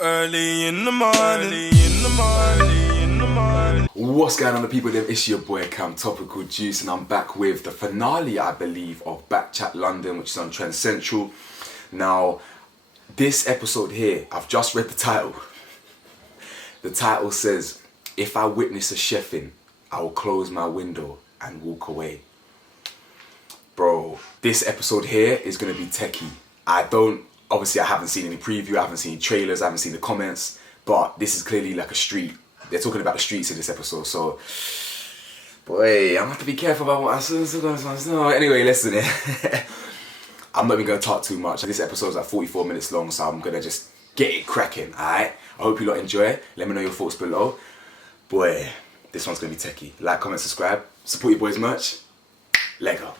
Early in the morning. What's going on, the people? It's your boy Cam Topical Juice, and I'm back with the finale, I believe, of Bkchat Ldn, which is on Trend Central. Now, this episode here, I've just read the title. The title says, "If I witness a chefing, I will close my window and walk away." Bro, this episode here is gonna be techie. Obviously I haven't seen any preview, I haven't seen trailers, I haven't seen the comments, but this is clearly like a street. They're talking about the streets in this episode, so boy, I'm gonna have to be careful about what I say. No, anyway, listen. I'm not even gonna talk too much. This episode's like 44 minutes long, so I'm gonna just get it cracking, alright? I hope you lot enjoy. Let me know your thoughts below. Boy, this one's gonna be techie. Like, comment, subscribe, support your boys' merch. Let go.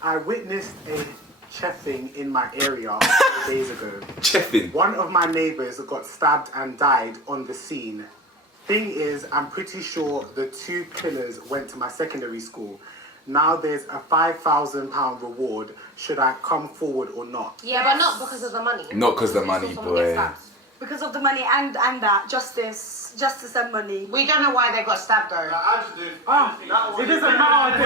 I witnessed a cheffing in my area a few days ago. Cheffing? One of my neighbours got stabbed and died on the scene. Thing is, I'm pretty sure the two killers went to my secondary school. Now there's a £5,000 reward. Should I come forward or not? Yeah, but not because of the money. Not because of the money, boy. Because of the money and that justice and money. We don't know why they got stabbed though. It doesn't matter. What? It doesn't matter.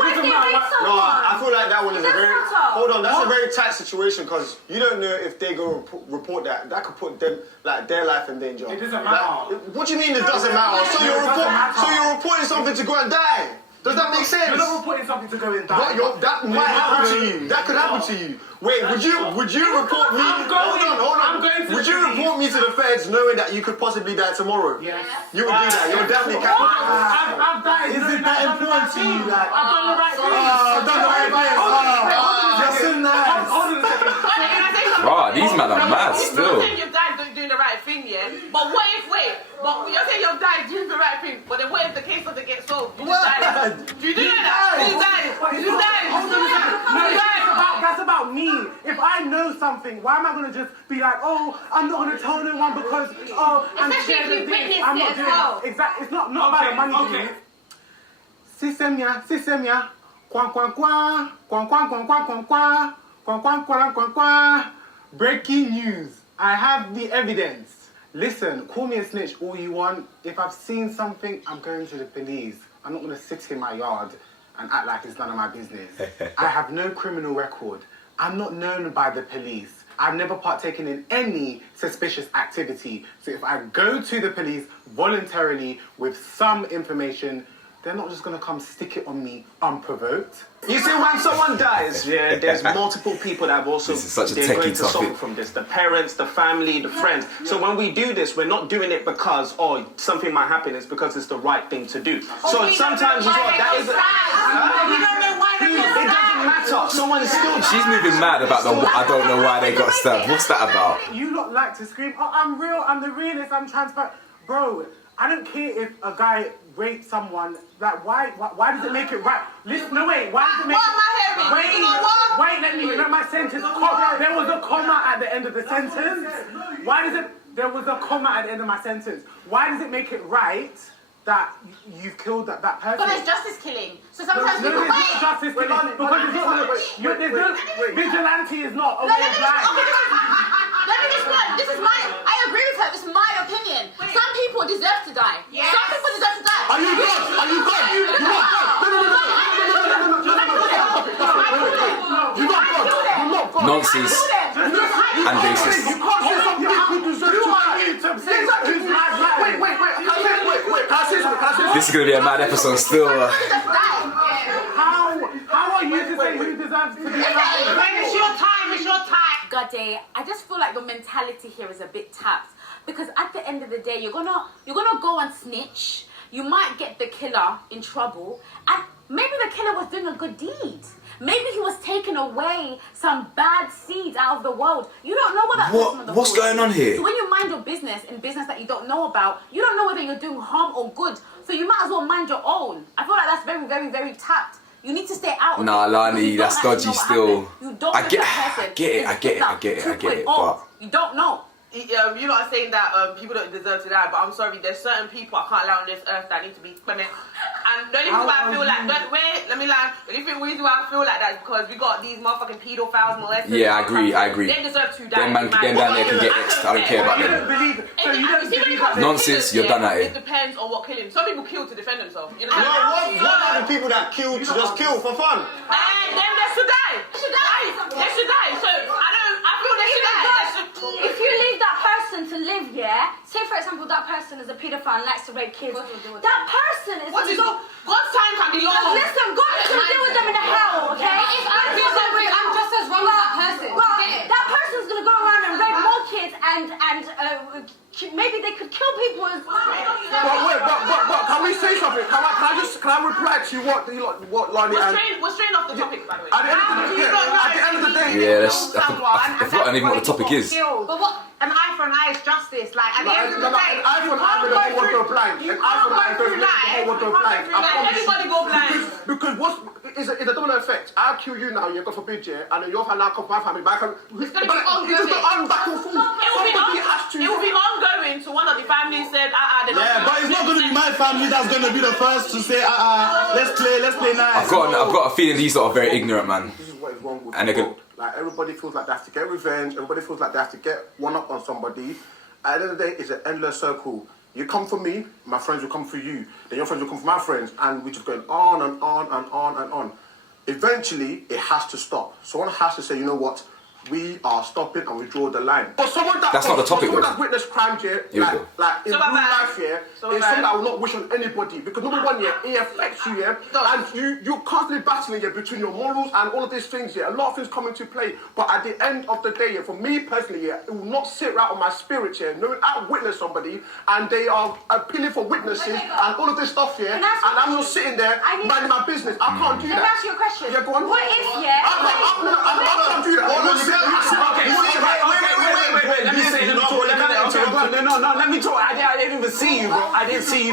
Why did they rape someone? No, I feel like that one is a It very... doesn't matter. Hold on, that's a very tight situation because you don't know if they go report that. That could put them, like, their life in danger. It doesn't matter. What do you mean it doesn't matter? So you're reporting something to go and die? Does that make sense? You're not reporting something to go and die. But that might happen to you. That could happen to you. Wait, would you report me? Hold on. Would you report me to the feds knowing that you could possibly die tomorrow? Yes. You would do that. You're definitely capable. I've died. Is it that important to you? Like, I've done the right thing. I've done the right thing. You're so nice. Hold on a second. Bro, these men are mad still. You're saying you've died doing the right thing, yeah? But what if, but you're saying you've died doing the right thing, but then what if the case doesn't get solved? You just died. Do you do that? You died. That's about me. If I know something, why am I gonna just be like, oh, I'm not gonna tell no one because I'm Especially if you witnessed I'm it not as doing well. it. Exactly. It's not about the money. Okay. Sisemia, kwang kwang kwang, kwang kwang kwang kwang kwang kwang, kwang kwang kwang kwang kwang. Breaking news. I have the evidence. Listen, call me a snitch all you want. If I've seen something, I'm going to the police. I'm not gonna sit in my yard and act like it's none of my business. I have no criminal record. I'm not known by the police. I've never partaken in any suspicious activity. So if I go to the police voluntarily with some information, they're not just gonna come stick it on me unprovoked. You see, when someone dies, yeah, there's multiple people that have also This is such a they're techie going to suffer topic. from this. The parents, the family, the friends. So when we do this, we're not doing it because something might happen. It's because it's the right thing to do. So sometimes as well, that is. We don't know why they got It doesn't matter. Someone is still. She's moving mad about the I don't know why they got stabbed. What's that about? You lot like to scream, oh, I'm real, I'm the realest, I'm transparent. Bro, I don't care if a guy raped someone. Like, why does it make it right? Listen, no, wait, why does it make What am I hearing? You know what? Wait, let me hear my sentence. There was a comma at the end of the sentence. There was a comma at the end of my sentence. Why does it make it right that you've killed that person? But there's justice killing. So sometimes No, people it's not justice killing. Because it's not, vigilante is not a way of life. Let me just explain. This is I agree with her. This is my opinion. Some people deserve to die. Yes. Some people deserve to die. Are you good? Are you good? You are good. You're not good. Nonsense and racist. You can't say some people deserve to die. Wait. This is gonna be a mad episode still. How are you to say who deserves to be alive? It's your time. It's your time. Gade, I just feel like your mentality here is a bit tapped. Because at the end of the day, you're gonna go and snitch. You might get the killer in trouble, and maybe the killer was doing a good deed. Maybe he was taking away some bad seeds out of the world. You don't know what that person on the What's board going on here? So when you mind your business in business that you don't know about, you don't know whether you're doing harm or good. So you might as well mind your own. I feel like that's very, very, very tapped. You need to stay out of Nah, it. Lani, You that's don't actually dodgy know what still. happened. You don't I know get- that person I get it, is I get it, Hitler I get it, I get it, 2.0. but- You don't know. You know, I'm saying that people don't deserve to die, but I'm sorry, there's certain people I can't allow on this earth that need to be spent. And the only reason why I feel like, let me land. The only reason why I feel like that is because we got these motherfucking pedophiles, molesters. Yeah, I agree. They deserve to die. Them down there can get X'd. I don't care about You them. don't believe it. So you don't believe that. Nonsense, you're done at it. It depends on what killing. Some people kill to defend themselves. You know? No, what are the people that kill to just kill for fun? And then they should die. They should die. They should die. So I feel they should die. If you leave that person to live, yeah, say for example that person is a paedophile and likes to rape kids, that person is What is go- God's time can be long. Listen, God is gonna deal with them in the hell, okay? I'm just as wrong as that person. Well, that person's gonna go around and rape more kids and maybe they could kill people as well. But can we say something? Can I reply to what Lani and... We're straying off the topic, by the way. At the end of the day, Yeah, I've forgotten even what the topic is. But what? An eye for an eye is justice. Like, at the end of the day, an eye for an eye, but the whole world go blind. An eye for an eye, but the whole world go blind. Everybody go blind. Because it's a domino effect. I'll kill you now, God forbid, yeah, and then your family now come to my family. It's going to be ongoing. It's just on back and forth. It will be ongoing to one of the families said, Yeah, but it's not going to be my family that's going to be the first to say, let's play nice. I've got a feeling these lot are very ignorant, man. This is what is wrong with And the they're world. Like, everybody feels like they have to get revenge. Everybody feels like they have to get one up on somebody. At the end of the day, it's an endless circle. You come for me, my friends will come for you. Then your friends will come for my friends. And we're just going on and on and on and on. Eventually, it has to stop. Someone has to say, you know what? We are stopping and we draw the line. But someone That's not the topic, someone though. that's witnessed crime here, Here we go. like in So real bad. life here, So it's bad. something I will not wish on anybody. Because number one, yeah, it affects you, yeah, and you're constantly battling yeah, between your morals and all of these things, yeah. A lot of things come into play. But at the end of the day, yeah, for me personally, yeah, it will not sit right on my spirit, yeah, knowing I witnessed somebody and they are appealing for witnesses and all of this stuff, yeah, and I'm just sitting there minding my business. I can't do Let me that. ask you a question. Yeah, go on. What if, yeah? I can't do that. Wait. Let me say, let me talk. I didn't even see you, bro. I didn't see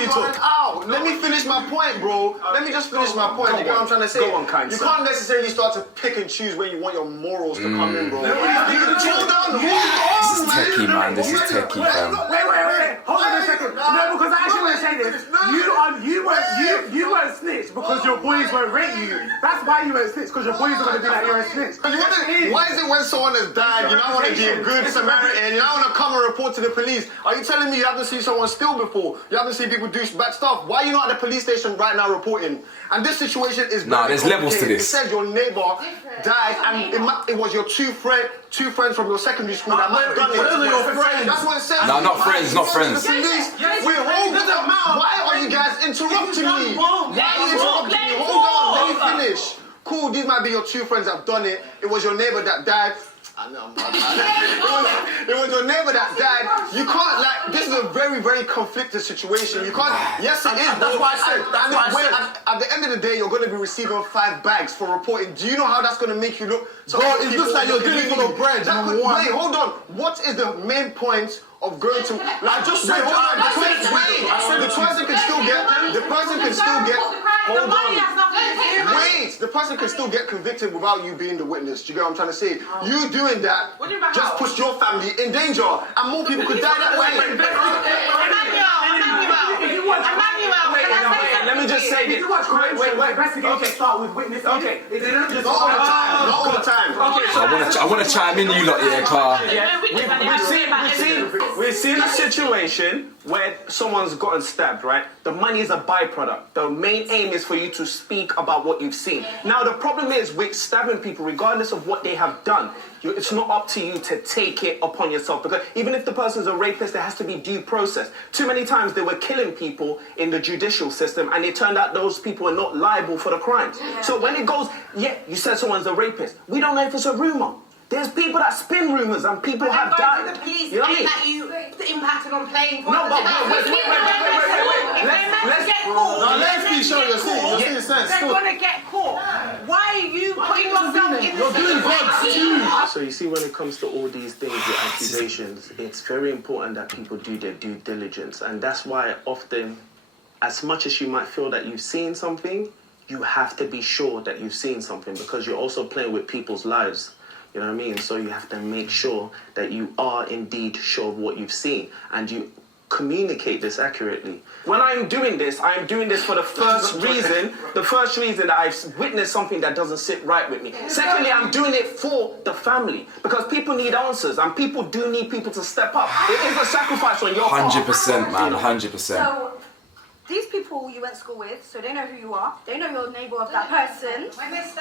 you talk. Ow, let me finish my point, bro. Let me just finish my point. You get what I'm trying to say? Go on, kind You sir. can't necessarily start to pick and choose where you want your morals to come in, bro. Hold on, This is techie, man. This is techie, fam. Wait. Hold on a second. No, because I actually want to say this. You weren't snitched because your boys won't rate you. That's why you weren't snitched, because your boys are going to be like, you're a snitch. Why is it when someone has died, you now want to be a good Samaritan, you now want to come and report to the police? Are you telling me you haven't seen someone steal before? You haven't seen people do bad stuff? Why are you not at the police station right now reporting? And this situation is very there's levels to complicated. this. It says your neighbor died and it was your two friends from your secondary school that might have done it. Those are your friends. That's what it says. No, not friends, not friends. Wait, hold on. Why are you guys interrupting me? Why are you interrupting me? Hold on, let me finish. Cool, these might be your two friends that have done it. It was your neighbor that died. I know, it was your neighbor that died. You can't, like, this is a very, very conflicted situation. You can't, yes it is. That's why I said, at the end of the day, you're going to be receiving 5 bags for reporting. Do you know how that's going to make you look? Bro, it looks like you're doing it for the bread. Wait, hold on. What is the main point of going to, like, just say, hold on, the person can still get, hold on. Wait, the person can still get convicted without you being the witness. Do you get what I'm trying to say? You doing that just puts your family in danger, and more people could die that way. Let me just say this. Wait. Investigations start with witnesses. Okay. It didn't just Not all the time. I want to chime in, you lot, yeah, car. We've seen a situation where someone's gotten stabbed, right? The money is a byproduct. The main aim is for you to speak about what you've seen. Now, the problem is with stabbing people, regardless of what they have done, it's not up to you to take it upon yourself. Because even if the person's a rapist, there has to be due process. Too many times they were killing people in the judicial system and it turned out those people are not liable for the crimes. So when it goes, you said someone's a rapist. We don't know if it's a rumor. There's people that spin rumors and people have died. The police You know what I mean? that you impacted on playing. No, but wait. Let's get caught. Now let's be sure you're seeing sense. They're gonna get caught. Why are you putting yourself in You're doing drugs too. So you see, when it comes to all these things with accusations, it's very important that people do their due diligence. And that's why often, as much as you might feel that you've seen something, you have to be sure that you've seen something, because you're also playing with people's lives. You know what I mean? So you have to make sure that you are indeed sure of what you've seen, and you communicate this accurately. When I'm doing this for the first reason that I've witnessed something that doesn't sit right with me. Secondly, I'm doing it for the family, because people need answers, and people do need people to step up. It is a sacrifice on your part. 100%, man, 100%. So, these people you went to school with, so they know who you are. They know you're a neighbour of that person.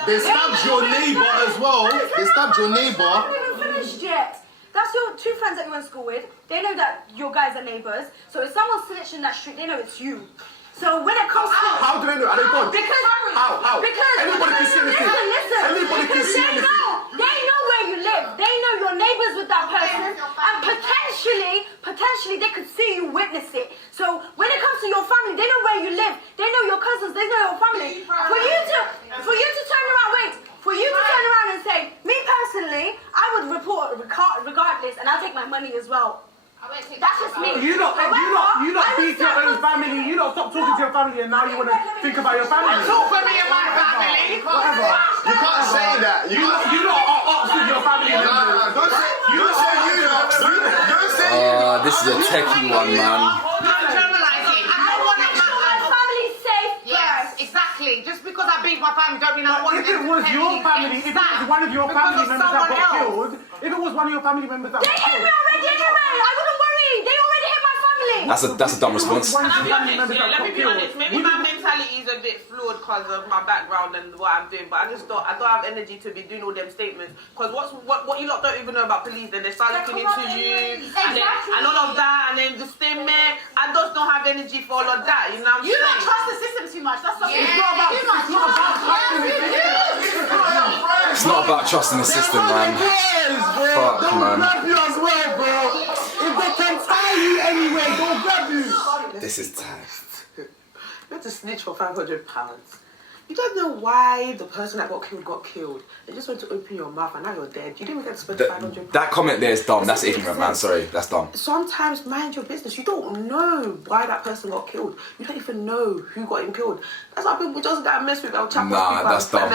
They stabbed your neighbour as well. They stabbed your neighbour. I haven't even finished yet. That's your two friends that you went to school with. They know that your guys are neighbours. So if someone's snitching that street, they know it's you. So when it comes to... How do they know? Are they gone? Because... How? Because... Anybody can see anything. Listen. Anybody can see anything. They know where you live. They know you're neighbours with that person. And potentially they could see you witness it. So when it comes to your family, they know where you live. They know your cousins. They know your family. For you to turn around, and say, me personally, I would report regardless, and I'll take my money as well. That's just me. You not beat your own family. You not stop talking to your family, and now you want to think about your family. Talk for me and my family. Whatever. You can't say that. You not are ups with your family members. Don't say you. Don't say you. This is a techie one, man. Exactly. Just because I beat my family don't mean I want to. If it was your family, if it was one of your family members that got killed, if it was one of your family members that got killed, they hit me already anyway. I wouldn't worry. They already hit my family. That's a dumb response. And I'll be honest, let me be honest. Maybe my mentality is a bit flawed because of my background and what I'm doing, but I don't have energy to be doing all them statements. Because what you lot don't even know about police, and they start looking into you, and all of that, and then the statement. I just don't have energy for all of that. You know what I'm saying? You don't trust the system too much. That's something. It's not about trusting the system, man. Fuck, man. grab you as well, bro. If they can tie you anyway, they'll grab you. This is tight. You have to snitch for £500. You don't know why the person that got killed. They just went to open your mouth and now you're dead. You didn't even get to spend £500. That comment there is dumb. That's ignorant, man. Sorry, that's dumb. Sometimes mind your business. You don't know why that person got killed. You don't even know who got him killed. That's why people just gotta mess with El Chapo's Nah, people. that's dumb.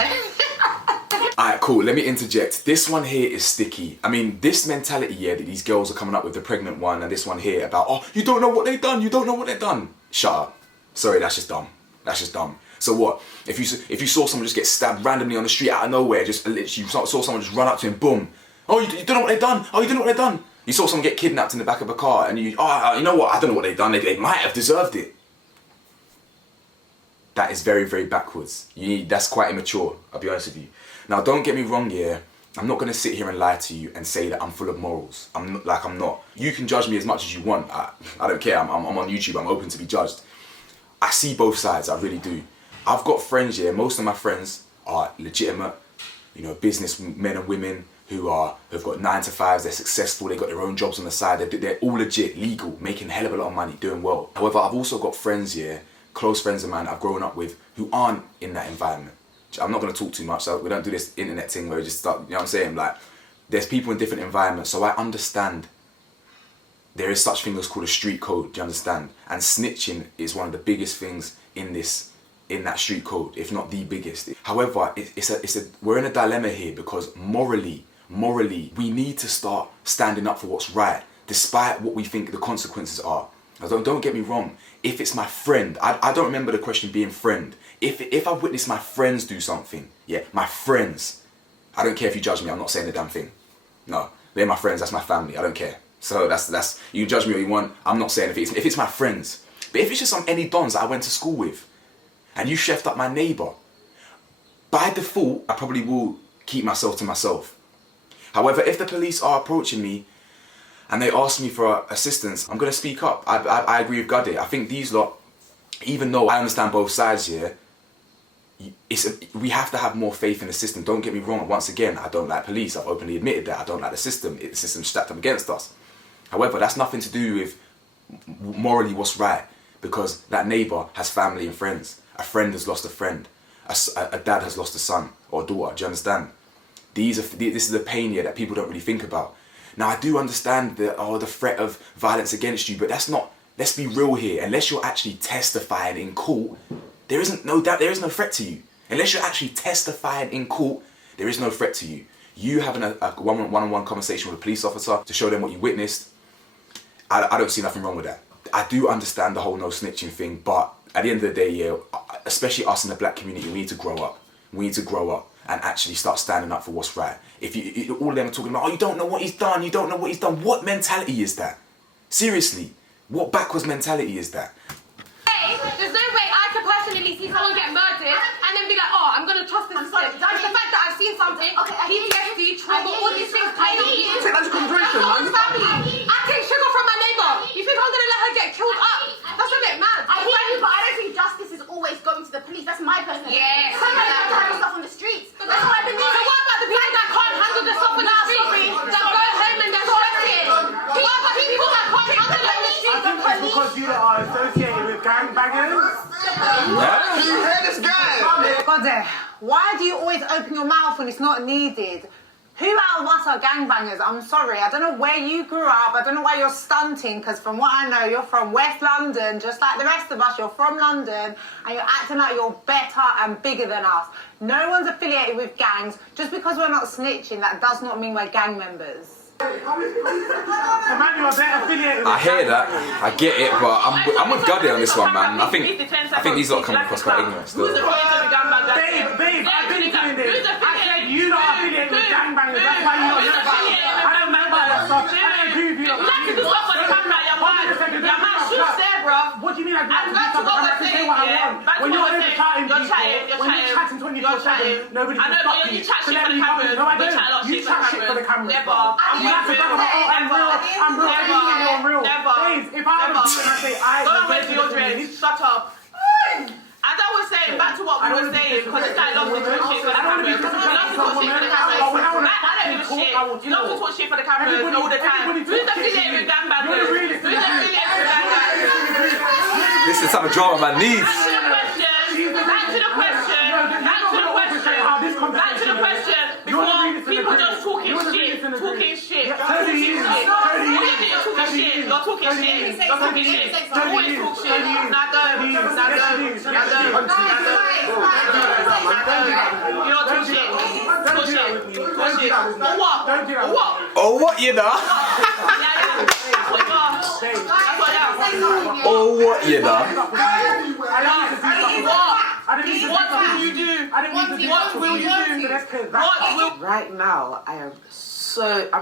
Alright, cool. Let me interject. This one here is sticky. I mean, this mentality here that these girls are coming up with, the pregnant one, and this one here about, oh, you don't know what they've done. You don't know what they've done. Shut up. Sorry, that's just dumb. That's just dumb. So what? If you saw someone just get stabbed randomly on the street out of nowhere, just literally you saw someone just run up to him, boom. Oh, you don't know what they've done. Oh, you don't know what they've done. You saw someone get kidnapped in the back of a car, and you know what? I don't know what they've done. They might have deserved it. That is very, very backwards. That's quite immature. I'll be honest with you. Now, don't get me wrong here. I'm not gonna sit here and lie to you and say that I'm full of morals. I'm not. You can judge me as much as you want. I don't care. I'm on YouTube. I'm open to be judged. I see both sides. I really do. I've got friends here. Most of my friends are legitimate, businessmen and women who've got 9 to 5s. They're successful. They got their own jobs on the side. They're all legit, legal, making a hell of a lot of money, doing well. However, I've also got friends here, close friends of mine I've grown up with, who aren't in that environment. I'm not going to talk too much. So we don't do this internet thing where we just start. You know what I'm saying? Like, there's people in different environments, so I understand. There is such thing as called a street code. Do you understand? And snitching is one of the biggest things in that street code, if not the biggest. However, we're in a dilemma here because morally, we need to start standing up for what's right, despite what we think the consequences are. Now, don't get me wrong. If it's my friend, I don't remember the question being friend. If I witness my friends do something, my friends, I don't care if you judge me. I'm not saying the damn thing. No, they're my friends. That's my family. I don't care. So that's you can judge me all you want. I'm not saying if it's my friends, but if it's just any dons that I went to school with, and you chefed up my neighbour, by default, I probably will keep myself to myself. However, if the police are approaching me and they ask me for assistance, I'm going to speak up. I agree with Gade. I think these lot, even though I understand both sides here, we have to have more faith in the system. Don't get me wrong. Once again, I don't like police. I've openly admitted that. I don't like the system. The system's stacked up against us. However, that's nothing to do with morally what's right, because that neighbour has family and friends. A friend has lost a friend. a dad has lost a son or a daughter. Do you understand? This is the pain here that people don't really think about. Now, I do understand the threat of violence against you, but that's not, let's be real here. Unless you're actually testifying in court, there is no threat to you. Unless you're actually testifying in court, there is no threat to you. You having a one-on-one conversation with a police officer to show them what you witnessed, I don't see nothing wrong with that. I do understand the whole no snitching thing, but at the end of the day, yeah, especially us in the black community, we need to grow up. We need to grow up and actually start standing up for what's right. If all of them are talking about, oh, you don't know what he's done, you don't know what he's done. What mentality is that? Seriously, what backwards mentality is that? Hey, there's no way I could personally see someone get murdered and then be like, oh, I'm going to trust this system. It's the fact that I've seen something, PTSD, trauma, all these things. Take that into consideration, man. Family. I take sugar from my neighbour. You think I'm going to let her get killed up? That's a bit mad. I hear you, but I don't think justice is always going to the police. That's my personal opinion. Yes. Sometimes you have to handle stuff on the streets. That's what I believe. So what about the people that can't handle the stuff on the streets? That go home and they're stressing? What about the people that can't handle it on the streets? I think it's because you are associated with gangbangers. Do you hear this guy? God, why do you always open your mouth when it's not needed? Who out of us are gangbangers? I'm sorry, I don't know where you grew up, I don't know why you're stunting, because from what I know, you're from West London, just like the rest of us, you're from London, and you're acting like you're better and bigger than us. No one's affiliated with gangs. Just because we're not snitching, that does not mean we're gang members. I hear that, I get it, but I'm with Guddy on this one, man. I think these lot coming across quite ignorant still. Babe, I've been doing this. I said you not affiliated with gangbangers. That's why you don't know about it. I don't remember that stuff. I don't agree with you. You have to do stuff for the camera, your man shoots there, bro. What do you mean I do have to do stuff? I can say what I want. When you're over chatting people, when you're chatting 24/7, nobody can stop you. You chat shit for the cameras. No, I don't. You chat shit for the cameras. Never. I'm real. I'm real. Babes, if I was you and I say I don't wait for your dreams. Shut up. As I was saying, back to what we were saying, because this guy loves to talk shit for the cameras. You love to talk shit for the cameras. I don't give a shit. You love to talk shit for the cameras all the time. Who's affiliated with gangbangers? Who's affiliated with gangbangers? This is the type of drama man needs. Back to the question. Before people just talking shit. You're talking shit. Always talk shit. You're talk shit. Oh what you know? Oh what you know? What will you do? What will you do? Right now, I'm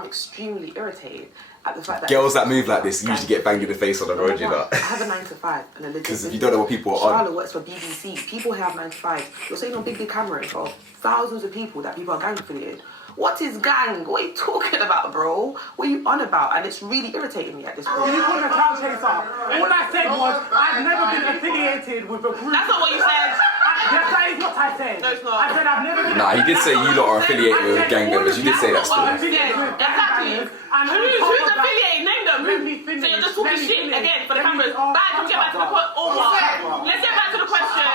extremely irritated at the fact that Girls that move like this usually get banged in the face on the road, you know. I have a 9 to 5 and a legit because if business. you don't know what people are on. Charlotte works for BBC. People here have 9 to 5. You're saying on big cameras of thousands of people that people are gang affiliated. What is gang? What are you talking about, bro? What are you on about? And it's really irritating me at this point. Can you call him a clout chaser? All I said was, I've never been affiliated with a group. That's not what you said. Yes, that is what I said. No, it's not. I said I've never been. Nah, he did say you lot are affiliated with gang members. You did say that still. Exactly. Who's affiliated? Name them. So you're just talking shit again for the cameras. Bye, let's get back to the question. Let's get back to the question.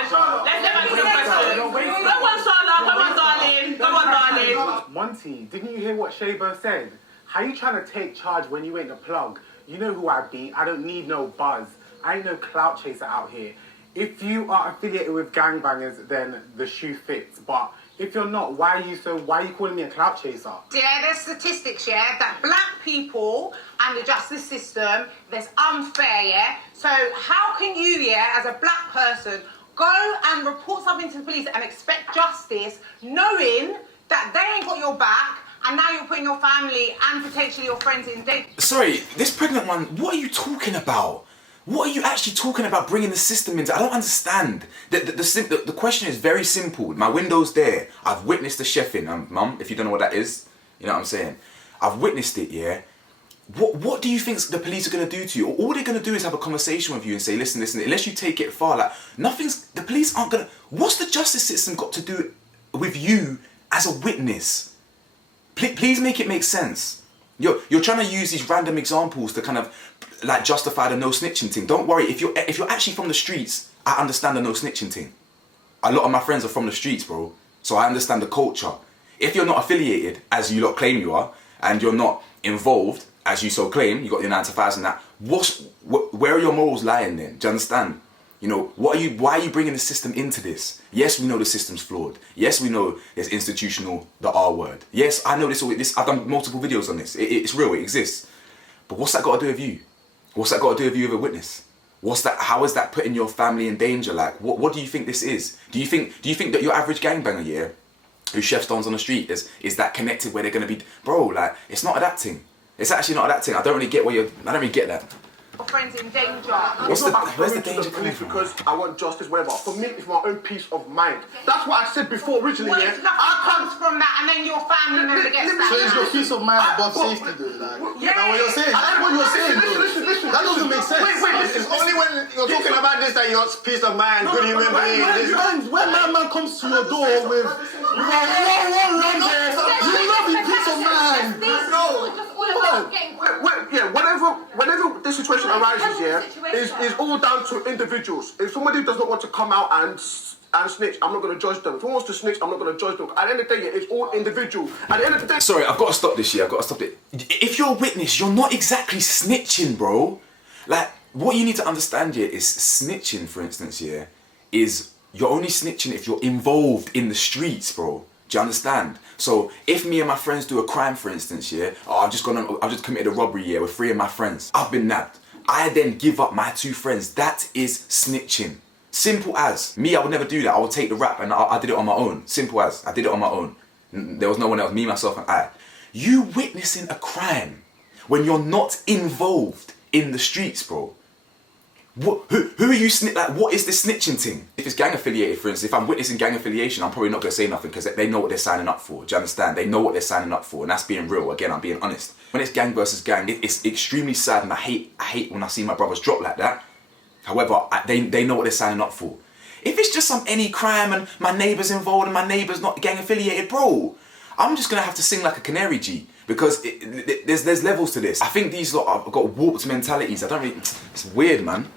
Go on, Charlotte. Go on, darling. Go on, darling. Monty, didn't you hear what Shabo said? How you trying to take charge when you ain't the plug? You know who I be. I don't need no buzz. I ain't no clout chaser out here. If you are affiliated with gangbangers, then the shoe fits. But if you're not, why are you calling me a clout chaser? Yeah, there's statistics, yeah, that black people and the justice system, there's unfair, yeah? So how can you, yeah, as a black person, go and report something to the police and expect justice knowing that they ain't got your back and now you're putting your family and potentially your friends in danger? Sorry, this pregnant one, what are you talking about? What are you actually talking about bringing the system into? I don't understand. The question is very simple. My window's there. I've witnessed the chefing. Mum, if you don't know what that is, you know what I'm saying? I've witnessed it, yeah? What do you think the police are going to do to you? All they're going to do is have a conversation with you and say, listen, unless you take it far, like, the police aren't going to... What's the justice system got to do with you as a witness? Please make it make sense. You're trying to use these random examples to kind of like justify the no snitching thing. Don't worry, if you're actually from the streets, I understand the no snitching thing. A lot of my friends are from the streets, bro. So I understand the culture. If you're not affiliated, as you lot claim you are, and you're not involved, as you so claim, you got your 9 to 5s and that, where are your morals lying then? Do you understand? You know, why are you bringing the system into this? Yes, we know the system's flawed. Yes, we know there's institutional, the R word. Yes, I know this. I've done multiple videos on this. It's real, it exists. But what's that got to do with you? What's that got to do with you with a witness? How is that putting your family in danger? Like, what do you think this is? Do you think that your average gangbanger, yeah, who chef stones on the street, is that connected where they're gonna be? Bro, like, it's not that thing. It's actually not that thing. I don't really get that. Friends in danger. Where's the to danger coming police from? because I want justice, whatever. For me, it's my own peace of mind. That's what I said before originally. Well, Yeah, nothing comes from that, and then your family member gets So stabbed. is your peace of mind above safety, though? Like, Yeah. that's what you're saying. That's what you're saying, bro. Listen. That doesn't make sense. Wait. It's only when you're talking about this that your peace of mind, good human being. When my man comes to your door with, you go, whoa, you love his peace of mind. Whenever this situation arises, is all down to individuals. If somebody does not want to come out and snitch, I'm not going to judge them. If someone wants to snitch, I'm not going to judge them. At the end of the day, it's all individual. At the end of the day... Sorry, I've got to stop this here. I've got to stop it. If you're a witness, you're not exactly snitching, bro. Like, what you need to understand here is snitching, for instance, here, is you're only snitching if you're involved in the streets, bro. Do you understand? So if me and my friends do a crime, for instance, yeah, I've just committed a robbery here with 3 of my friends. I've been nabbed. I then give up my 2 friends. That is snitching. Simple as. Me, I would never do that. I would take the rap and I did it on my own. Simple as. I did it on my own. There was no one else. Me, myself, and I. You witnessing a crime when you're not involved in the streets, bro. Who are you like, what is the snitching thing? If it's gang affiliated, for instance, if I'm witnessing gang affiliation, I'm probably not going to say nothing because they know what they're signing up for. Do you understand? They know what they're signing up for, and that's being real. Again, I'm being honest. When it's gang versus gang, it's extremely sad, and I hate when I see my brothers drop like that. However, they know what they're signing up for. If it's just any crime and my neighbour's involved and my neighbour's not gang affiliated, bro, I'm just going to have to sing like a canary, G. Because there's levels to this. I think these lot have got warped mentalities. It's weird, man.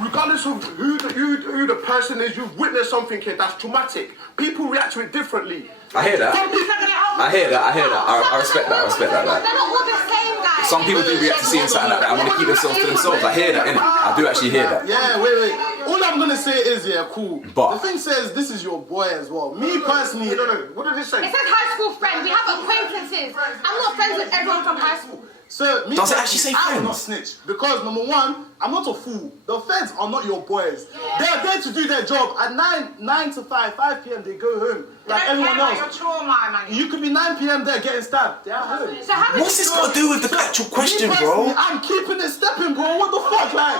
Regardless of who the person is, you've witnessed something here that's traumatic. People react to it differently. I hear that. I hear that. I respect that. They're not all the same, guys. Some people do react to seeing something like that and want to keep themselves to themselves. I hear that, innit? I do actually hear that. Yeah, wait. All I'm gonna say is, yeah, cool. But the thing says this is your boy as well. Me personally, No. What did it say? It says high school friend. We have acquaintances. I'm not friends with everyone from high school. So, me does it personally, actually say I will friends? not snitch because number one, I'm not a fool. The feds are not your boys. Yeah. They're there to do their job. At 9 to 5 p.m. they go home like everyone else. Your trauma, man. You could be 9 p.m. there getting stabbed. They're at home. So how what's this got to do with the actual question, bro? I'm keeping it stepping, bro. What the fuck, like?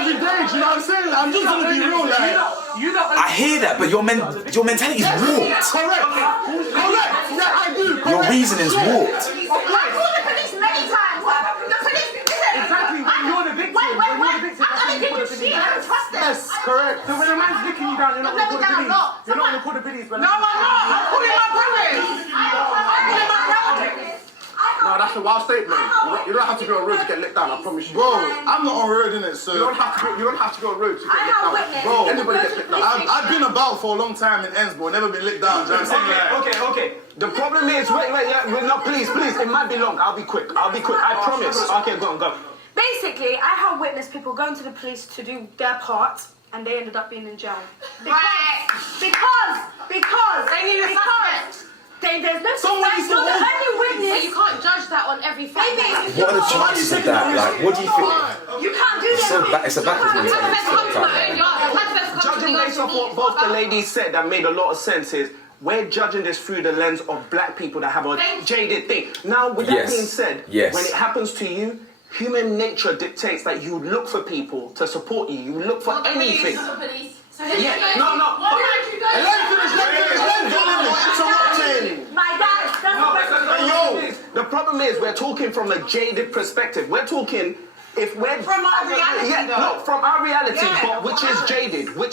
Every day, do you know what I'm saying? I'm just gonna be real, like. I hear that, but your mentality is warped. Correct. Yeah, I do. Correct. Your reasoning's warped. I've called the police many times. The police, listen. Exactly, when you're the victim. Wait. When you're the victim, I'm gonna give you shit. I don't trust them. Yes, correct. So when a man's licking you down, you're not gonna call the Let me down, police. no. You're not gonna call the police. No, I'm not. I'm calling my parents. No, that's a wild statement. You don't have to be on road to get let down. I promise you. Bro, I'm not on road, innit? So You don't have to be on road to get let down. witnessed. Bro, Anybody gets let down. I've been about for a long time in Ensbo, never been licked down. Do you know what I'm saying? Okay. The problem is, wait, no, please, it might be long. I'll be quick. I promise. Okay, go on. Basically, I have witnessed people going to the police to do their part, and they ended up being in jail. Because They need a suspect. there's no Someone suspect. needs to You're the hold- only witness. But you can't judge that on every fact. What are the chances of that? Like, what do you think? You can't do that. It's a backwards I've had mentality. them come to my own yard. I've had them come to Judging the based off what both the ladies said, that made a lot of sense. Is we're judging this through the lens of black people that have a jaded thing. Now, with that being said, when it happens to you, human nature dictates that you look for people to support you. You look for anything. Yeah, no. My dad, The problem is we're talking from a jaded perspective. We're talking if we're From our reality, though. no, from our reality, Yeah, but which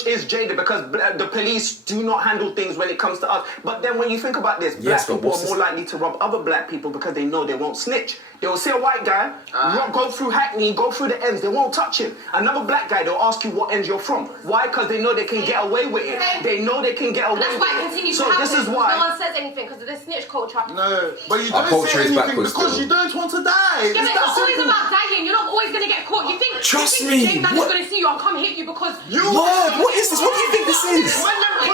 is jaded because the police do not handle things when it comes to us. But then when you think about this, Yes, black people are more likely to rob other black people because they know they won't snitch. They will see a white guy go through Hackney, go through the ends, they won't touch him. Another black guy, they'll ask you what end you're from. Why? Because they know they can get away with it. They know they can get away That's with why it it. continues So to happen. this is why. No one says anything because of the snitch culture. No, but you Our don't culture say is anything backwards because still. you don't want to die. Yeah, but It's it's that not always simple. about dying. You're not always going to get caught. You think Trust the me, gang bang is what- going to see you and come hit you because Word, what is this? What do you think this is?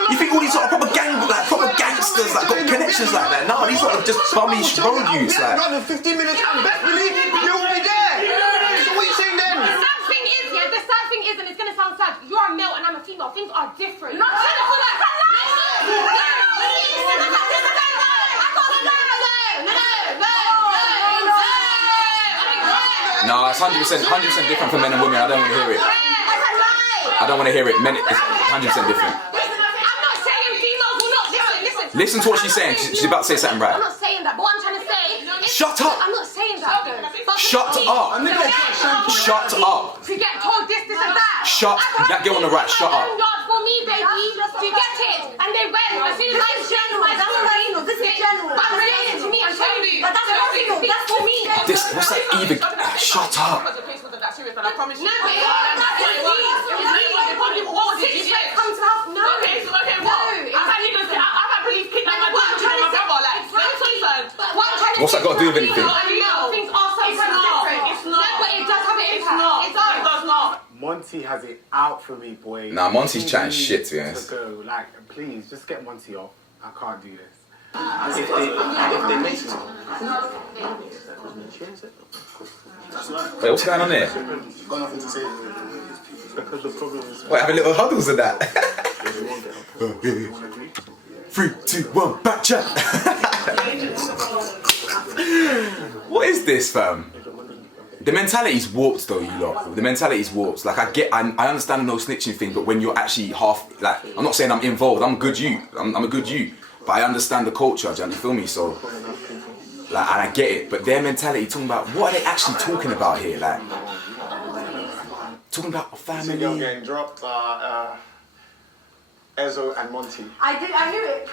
You think all these sort of proper proper gangsters got connections like that? No, these sort of just bummy road youths like. Rather 15 minutes and best believe you'll be there. So what are you saying then? The sad thing is, and it's going to sound sad, you're a male and I'm a female. Things are different. You're not trying to feel like... No, it's 100% different for men and women. I don't want to hear it. I don't want to hear it. Men, it's 100% different. I'm not saying females will not listen. Listen to what she's saying. She's about to say something right. I'm not saying that, but what I'm trying to say is... Shut up. I'm not saying that, though. But Shut up. Shut up. To get told this and that. Shut. That girl on the right. Shut up. For me, baby. To get it. And they went. As soon as I shared my story... This is general. But I'm relating to me. I'm telling you. But that's personal. That's for me. This, what's that even? Shut up. Because the case wasn't that serious, and I promise you. No, but come to house. No. Okay, what? I've had police kidnap my brother, like, What I'm trying to What's that got to do with anything? Things are sometimes different. It's not. No, but it does have an It's impact. not. It does. It does not. Monty has it out for me, boy. Nah, Monty's He chatting needs shit, to be honest. go. Like, please, just get Monty off. I can't do this. If they make it. Wait, what's going on there? Got nothing to say. Because the problem is. Wait, having little huddles and that. 3, 2, 1, back chat. What is this, fam? The mentality's warped though, you lot. The mentality's warped. Like I understand the no snitching thing, but when you're actually half, like, I'm not saying I'm involved. I'm a good you. I'm a good you. But I understand the culture. Do you feel me? So, like, and I get it. But their mentality, talking about what are they actually talking about here? Like, talking about family. You're getting dropped. Ezo and Monty. I knew it.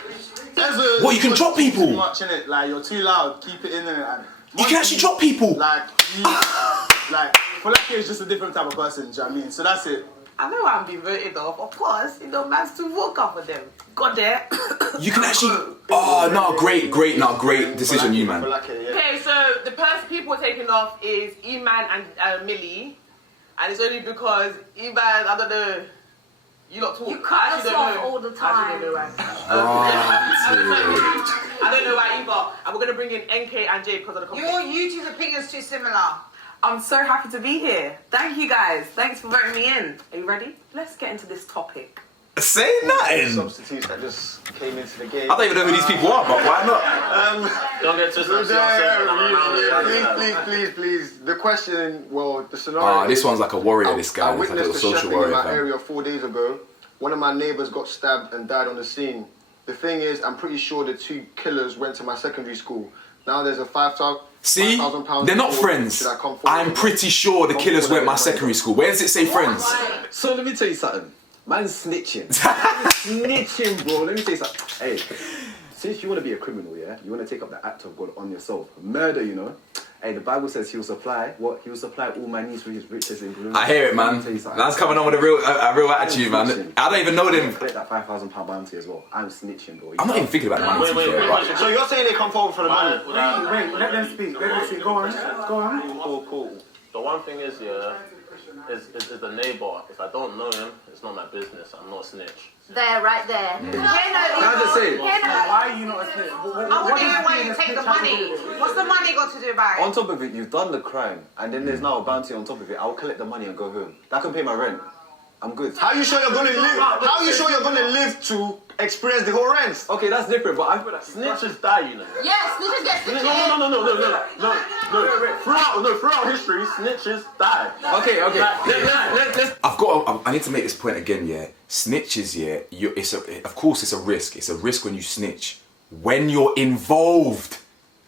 Ezo, What, you can drop people? Too much in it. Like, you're too loud. Keep it in there. And You can actually drop people. Like, Falake is just a different type of person. Do you know what I mean? So that's it. I know I'm being voted off. Of course, man's to walk up with them. Got there. You can actually. Oh no, great decision, you man. Okay, so the people taking off is Iman and Millie, and it's only because Iman, I don't know. You lot talk. You cut us off all the time. I actually don't know why. I don't know why either. And we're gonna bring in NK and Jay because of the company. Your YouTube's opinion's too similar. I'm so happy to be here. Thank you guys. Thanks for voting me in. Are you ready? Let's get into this topic. Say nothing. Substitutes that just came into the game. I don't even know who these people are, but why not? Don't get twisted. Please. The question, the scenario. This one's like a warrior, this guy. I He's like a witnessed little the social shepherding warrior. in my fam. area 4 days ago. One of my neighbours got stabbed and died on the scene. The thing is, I'm pretty sure the two killers went to my secondary school. Now there's a £5,000 See? £5,000 They're not reward. friends. Should I come forward I'm with pretty sure the killers went my secondary school. Where does it say friends? So let me tell you something. Man's snitching. Snitching, bro. Let me tell you something. Hey, since you want to be a criminal, yeah, you want to take up the act of God on yourself. Murder, you know. Hey, the Bible says He will supply what? He will supply all my needs through His riches in glory. I hear it, man. Man's coming on with a real attitude, man. I don't even know them. Collect that £5,000 bounty as well. I'm snitching, bro. I'm not even thinking about the money. to be fair, but- So you're saying they come forward for the money? Wait, let them speak. Go on. Cool. The one thing is, is the neighbour. If I don't know him, it's not my business. I'm not a snitch. There, right there. Can I just say? Why are you not a snitch? I want to hear why you take the money. What's the money got to do about it? On top of it, you've done the crime, and then there's now a bounty on top of it. I'll collect the money and go home. That can pay my rent. I'm good. How you sure you're gonna live? How you sure you're gonna live to experience the whole rent? Okay, that's different, but I've Snitches die, you know. Yes, snitches get stitches. No. Throughout history, snitches die. Okay. Let's I need to make this point again, yeah. Snitches, yeah, of course it's a risk. It's a risk when you snitch. When you're involved.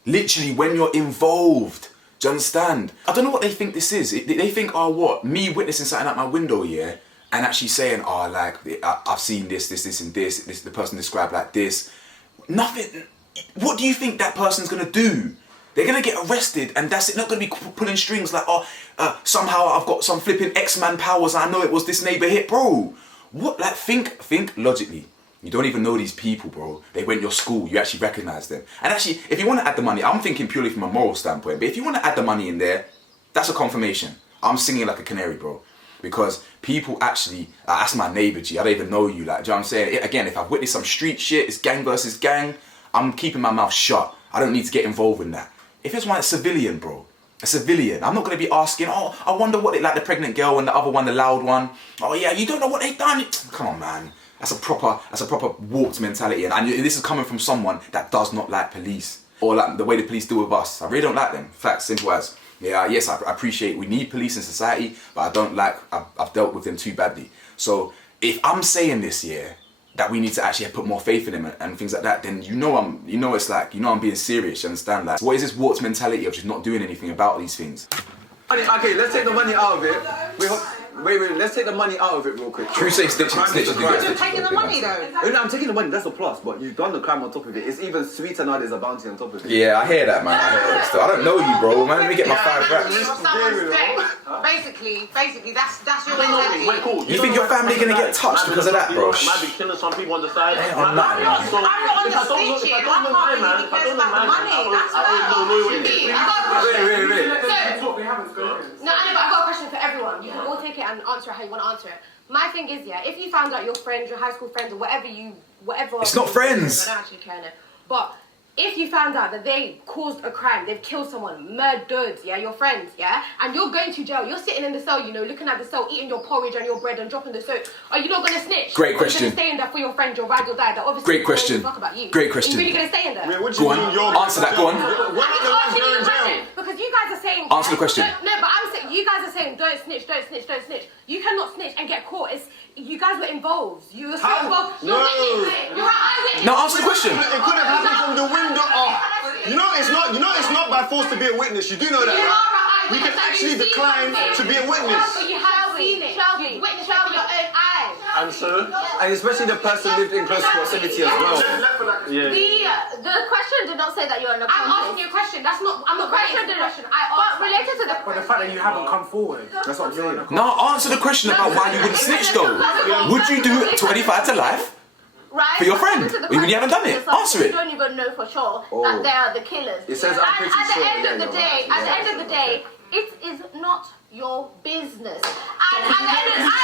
Literally, when you're involved. Do you understand? I don't know what they think this is. They think, oh, what? Me witnessing something out my window, yeah? And actually saying, oh, like, I've seen this, and this, the person described like this. Nothing. What do you think that person's gonna do? They're gonna get arrested, and that's it. Not gonna be pulling strings like, oh, somehow I've got some flipping X-Man powers. I know it was this neighbor hit, bro. What? Like, think logically. You don't even know these people, bro. They went to your school. You actually recognize them. And actually, if you want to add the money, I'm thinking purely from a moral standpoint. But if you want to add the money in there, that's a confirmation. I'm singing like a canary, bro. Because people actually, that's my neighbor, G. I don't even know you. Like, do you know what I'm saying? Again, if I've witnessed some street shit, it's gang versus gang, I'm keeping my mouth shut. I don't need to get involved in that. If it's one civilian, bro, a civilian, I'm not going to be asking, oh, I wonder what they like, the pregnant girl and the other one, the loud one. Oh, yeah, you don't know what they've done. Come on, man. That's a proper warped mentality, and this is coming from someone that does not like police or like the way the police deal with us. I really don't like them. Facts, simple as. Yeah, yes, I appreciate we need police in society, but I don't like. I've dealt with them too badly. So if I'm saying this, yeah, that we need to actually put more faith in them and things like that, then it's like I'm being serious. You understand? Like, what is this warped mentality of just not doing anything about these things? Okay, let's take the money out of it. Wait, let's take the money out of it real quick. True say snitches. You're taking the money though. No, I'm taking the money, that's a plus, but you've done the crime on top of it. It's even sweeter now there's a bounty on top of it. Yeah, I hear that, man. I hear that still. I don't know you, bro, man. Let me get my 5 racks. Basically, that's your mentality. Wait, cool. You think your family gonna get touched because of that, bro? Might be killing some people on the side. I'm not on the snitching. I can't really care about the money. That's No, I know, but I've got a question for everyone. You can all take it and answer it how you want to answer it. My thing is, yeah, if you found out your friends, your high school friends, or whatever. It's not friends. I don't actually care now. But if you found out that they caused a crime, they've killed someone, murdered, yeah, your friends, yeah, and you're going to jail, you're sitting in the cell, looking at the cell, eating your porridge and your bread and dropping the soap, are you not going to snitch? Great question. Are you going to stay in there for your friend, your ride or die? That obviously Great question. Fuck about you. Great question. Are you really going to stay in there? Go on. Answer that. Go on. I'm asking you a question because you guys are saying. Answer the question. No, but I'm saying you guys are saying don't snitch. You cannot snitch and get caught. You guys were involved. You were so involved. You're eyewitness. Now answer the question. It could have happened from the window. It's not by force to be a witness. You do know that, right? You can actually decline to be a witness. You have seen it. Witness with your own eyes. And so? And especially the person lived in close proximity as well. Yeah. The question did not say that you're an accomplice. I'm asking you a question. That's not. I'm not questioning the question. But related to the. But the fact that you haven't come forward. That's what I'm saying. Now answer the question about why you wouldn't snitch though. Would you do 25 to life? Right? For your friend, when you haven't done it, answer it. You don't even know for sure that they are the killers. It says I'm pretty at the sure. end of the day, it is not your business. And at the end of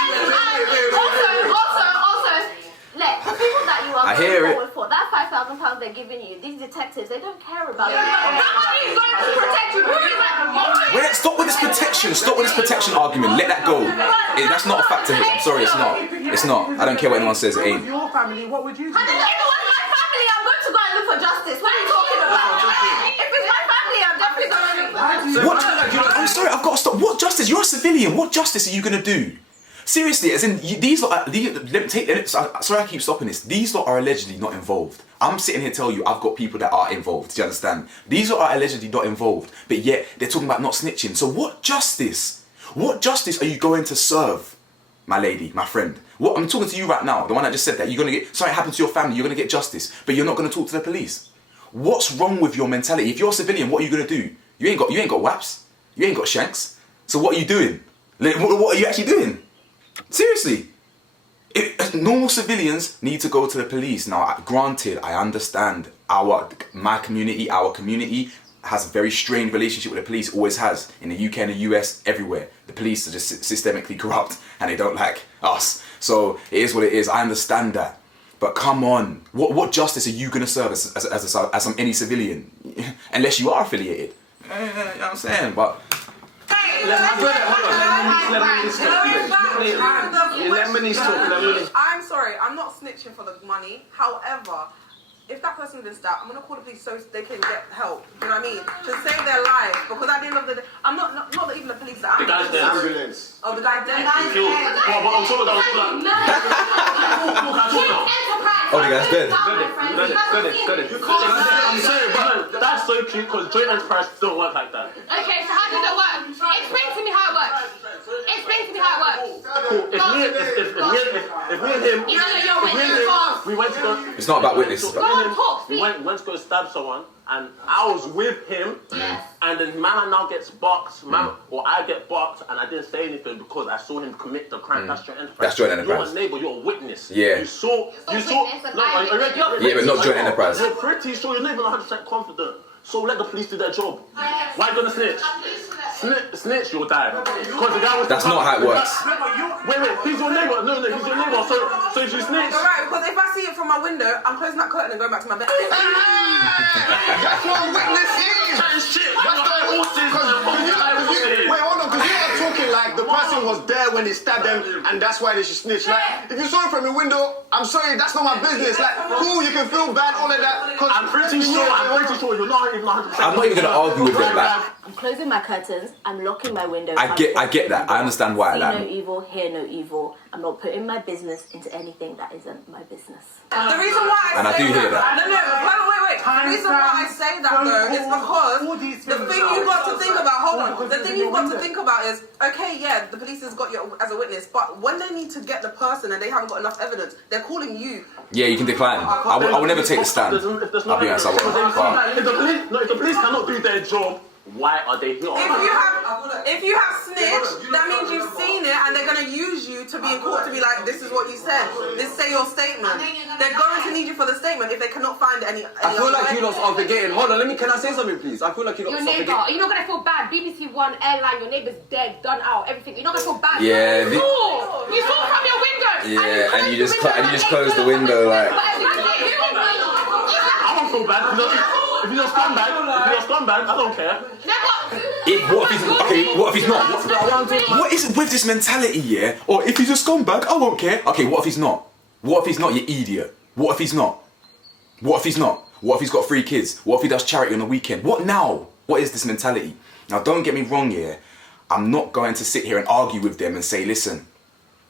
also, let the people that you are going forward for, that £5,000 they're giving you, these detectives, they don't care about you. That money is going to protect you. Wait, stop with this protection. Stop with this protection argument. Let that go. That's not a factor here. I'm sorry, it's not. It's not. I don't care what anyone says. It ain't. With your family, what would you do? If it was my family, I'm going to go and look for justice. What are you talking about? If it's my family, I'm definitely going to look. What? I'm sorry, I've got to stop. What justice? You're a civilian. What justice are you going to do? Seriously, as in, these lot, sorry I keep stopping this. These lot are allegedly not involved. I'm sitting here telling you I've got people that are involved. Do you understand? These lot are allegedly not involved, but yet they're talking about not snitching. So what justice are you going to serve, my lady, my friend? What I'm talking to you right now, the one that just said that, you're going to get, something happened to your family, you're going to get justice, but you're not going to talk to the police. What's wrong with your mentality? If you're a civilian, what are you going to do? You ain't got whaps. You ain't got shanks. So what are you doing? What are you actually doing? Seriously. Normal civilians need to go to the police. Now, granted, I understand our community has a very strained relationship with the police, always has. In the UK and the US, everywhere. The police are just systemically corrupt and they don't like us. So it is what it is. I understand that. But come on, what justice are you going to serve as any civilian? Unless you are affiliated. You know what I'm saying? But... I'm sorry, I'm not snitching for the money. However, if that person did that, I'm gonna call the police so they can get help. You know what I mean? To save their lives. Because at the end of the day, I'm not even the police. The guy's dead. Ambulance. Oh, the guy's dead. But I'm talking about. Oh, the guy's dead. Got it. I'm sorry, but that's so cute because joint enterprise don't work like that. Okay, so how does it work? Explain to me how it works. Explain to me how it works. Cool. If me and him, we went to go. It's not about witness. We went to go stab someone, and I was with him, and then man now gets boxed, or I get boxed, and I didn't say anything because I saw him commit the crime. That's joint enterprise. That's joint enterprise. You're a neighbor. You're a witness. Yeah. You saw. No, yeah, but not joint enterprise. You're pretty sure you're not even 100% confident. So let the police do their job. Why are you gonna snitch? Snitch, you'll die. Because the guy was. That's not how it works. Wait, he's your neighbor. No, he's your neighbor. So if you snitch. Alright, because if I see it from my window, I'm closing that curtain and going back to my bed. That's what a witness is. Shit. Wait, hold on, because you are talking like the person was there when he stabbed them, and that's why they should snitch. Like, if you saw it from your window, I'm sorry, that's not my business. Like, cool, you can feel bad, all of that. I'm pretty sure you're not even 100%. I'm not even gonna argue with them. Like, I'm closing my curtains. I'm locking my window. I get that. I understand why. See Like, no evil, hear no evil. I'm not putting my business into anything that isn't my business. The reason why And I do hear that. No, wait. The reason why I say that though is because the thing you've got to think about, hold on, the thing you've got to think about is, okay, yeah, the police has got you as a witness, but when they need to get the person and they haven't got enough evidence, they're calling you. yeah, you can decline. I will never take the stand. I'll be honest, I won't. But If the police cannot do their job, why are they here? If you have snitched, that means you've seen it and they're going to use you to be in court to be like, this is what you said. Let's say your statement. They're going to need you for the statement if they cannot find any I feel like you lot are forgetting. Hold on, can I say something, please? I feel like you lot are Your neighbour, forgetting. you're not gonna feel bad. BBC One airline, your neighbour's dead, done out, everything. You're not gonna feel bad. Yeah, You saw from your window. yeah, and you just close the window like. I don't feel bad. If you're a scumbag, I don't care. What if he's not? What is it with this mentality, yeah? Or if he's a scumbag, I won't care. Okay, what if he's not? What if he's not, you idiot? What if he's not? What if he's not? What if he's got 3 kids? What if he does charity on the weekend? What now? What is this mentality? Now, don't get me wrong, yeah? I'm not going to sit here and argue with them and say, listen,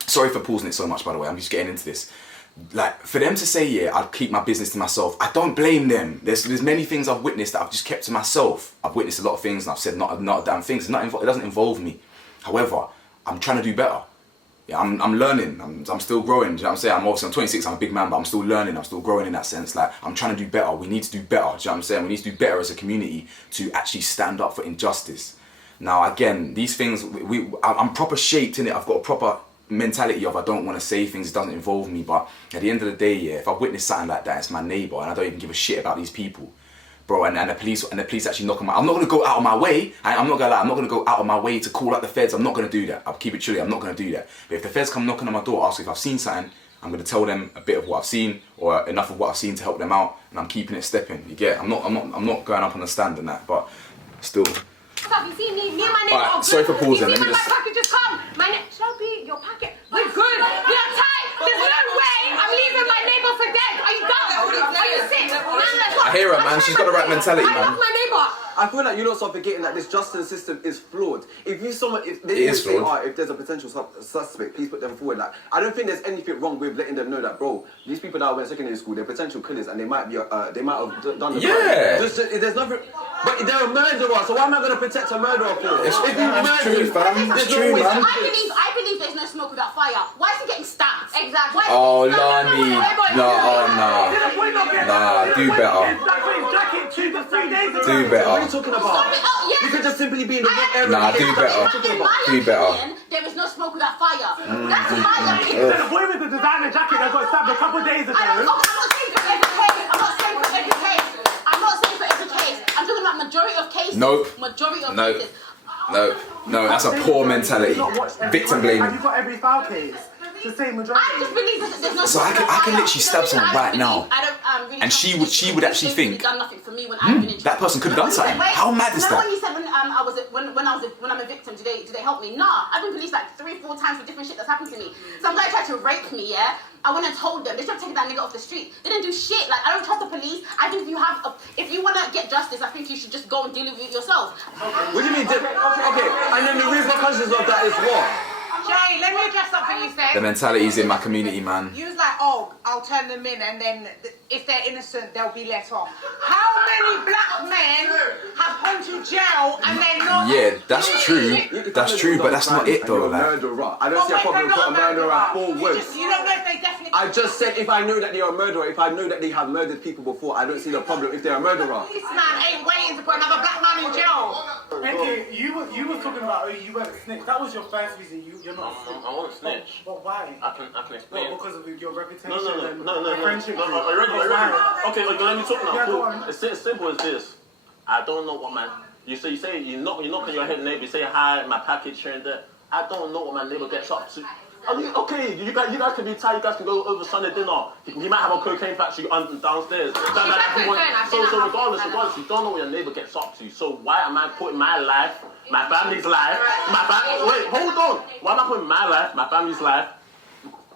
sorry for pausing it so much, by the way, I'm just getting into this. Like, for them to say, yeah, I'd keep my business to myself, I don't blame them. There's many things I've witnessed that I've just kept to myself. I've witnessed a lot of things and I've said not a damn things. It doesn't involve me. However, I'm trying to do better. Yeah, I'm learning. I'm still growing. Do you know what I'm saying? I'm 26. I'm a big man, but I'm still learning. I'm still growing in that sense. Like, I'm trying to do better. We need to do better. Do you know what I'm saying? We need to do better as a community to actually stand up for injustice. Now, again, these things, I'm proper shaped in it. I've got a proper mentality of I don't want to say things. It doesn't involve me. But at the end of the day, yeah, if I witness something like that, it's my neighbour, and I don't even give a shit about these people. Bro, and the police actually knock on my... I'm not going to go out of my way. I'm not going to lie. I'm not going to go out of my way to call out the feds. I'm not going to do that. I'll keep it chilly. I'm not going to do that. But if the feds come knocking on my door, ask if I've seen something, I'm going to tell them a bit of what I've seen or enough of what I've seen to help them out, and I'm keeping it stepping. You get? I'm not going up on the stand and that, but still. You see me and my neighbour. Alright, sorry for pausing. You see Let me my just... package just come. Shelby, your packet. We're good. We are tight. There's no way I'm leaving my neighbour for dead. Are you dumb? Are you sick? I hear her, man. She's got the right mentality, man. I love my neighbour. I feel like you lot are forgetting that this justice system is flawed. If you if they It is say, flawed. if there's a potential suspect, please put them forward. Like, I don't think there's anything wrong with letting them know that, bro, these people that went to secondary school, they're potential killers, and they might have done the crime. There's nothing. But they're a murderer, so why am I going to protect a murderer for? It's true, fam. It's true, man. I believe there's no smoke without fire. Why is he getting stabbed? Exactly. Oh, Lani. Nah, do better. Do better. What are you talking about? You could just simply be in the wrong area. Nah, do better. Do better. There is no smoke without fire. That's my opinion. The boy with the designer jacket that got stabbed a couple days ago. I'm not saying for every case. I'm not saying for every case. I'm not saying for every case. I'm talking about majority of cases. Nope. Majority of Nope. cases. No, that's a poor mentality. Victim blame. Have you got every foul case? The same majority. I just believe there's no. So I can literally stab someone right now, really and she would actually think, done nothing for me when I've been in that person could have done something. How mad is Remember that? when you said when I'm a victim, do they help me? Nah, I've been policed like 3-4 times for different shit that's happened to me. Some guy tried to rape me, yeah. I went and told them. They should have taken that nigga off the street. They didn't do shit. Like, I don't trust the police. I think if you want to get justice, I think you should just go and deal with it yourself. What do you mean? Okay, and then the repercussions of that is what? Jay, let me address something you said. The mentality's in my community, man. You was like, oh, I'll turn them in, and then if they're innocent, they'll be let off. How many black men in jail and they're not. Yeah, that's true. That's true, but that's not it though. Like, Murderer. I don't see a problem with putting a murderer forward. You don't know if they definitely. I just said if I know that they are a murderer, if I know that they have murdered people before, I don't see the problem if they're a murderer. This man ain't waiting to put another black man in jail. Okay, you were talking about you weren't a snitch. That was your first reason. You're not a snitch. I want to snitch. But why? I can explain. Well, because of your reputation and No. friendship. Okay, let me talk now. Yeah, Cool. go on. It's as simple as this. I don't know what my you say you knock on your head neighbor, you say hi, my package here and there. I don't know what my neighbor gets up to. Okay, you guys can be tired, you guys can go over Sunday dinner. He might have a cocaine factory downstairs. So regardless, you don't know what your neighbor gets up to. So why am I putting my life, my family's life, wait, hold on. Why am I putting my life, my family's life?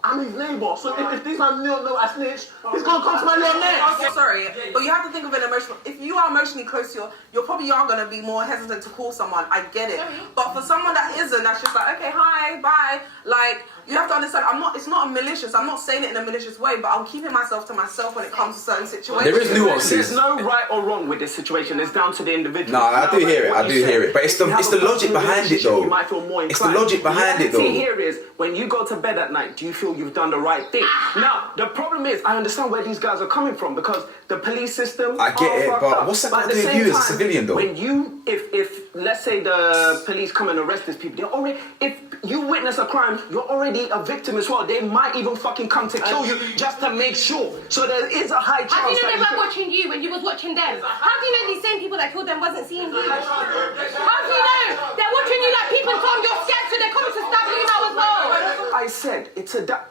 I'm his neighbor, so if these man know I snitch, he's gonna come to my little next. Okay, sorry, but you have to think of it emotional. If you are emotionally close to you probably are gonna be more hesitant to call someone. I get it, but for someone that isn't, that's just like, okay, hi, bye. Like, you have to understand, it's not a malicious. I'm not saying it in a malicious way, but I'm keeping myself to myself when it comes to certain situations. there is nuances. There's no right or wrong with this situation. It's down to the individual. No, I do hear it. But it's the logic behind it though. You might feel more It's the logic behind it though. See, here is when you go to bed at night, do you feel you've done the right thing? Now, the problem is, I understand where these guys are coming from because the police system. I get it, fucked but up. what's that But got to at do the with you same as a time, civilian though? When you, if let's say the police come and arrest these people, they're already. If you witness a crime, you're already a victim as well. They might even fucking come to kill you just to make sure. So there is a high chance. How do you know they that weren't watching you when you was watching them? How do you know these same people that killed them wasn't seeing you? How do you know? They're watching you like people Tom, you're scared, so they're coming to stab you now as well. I said,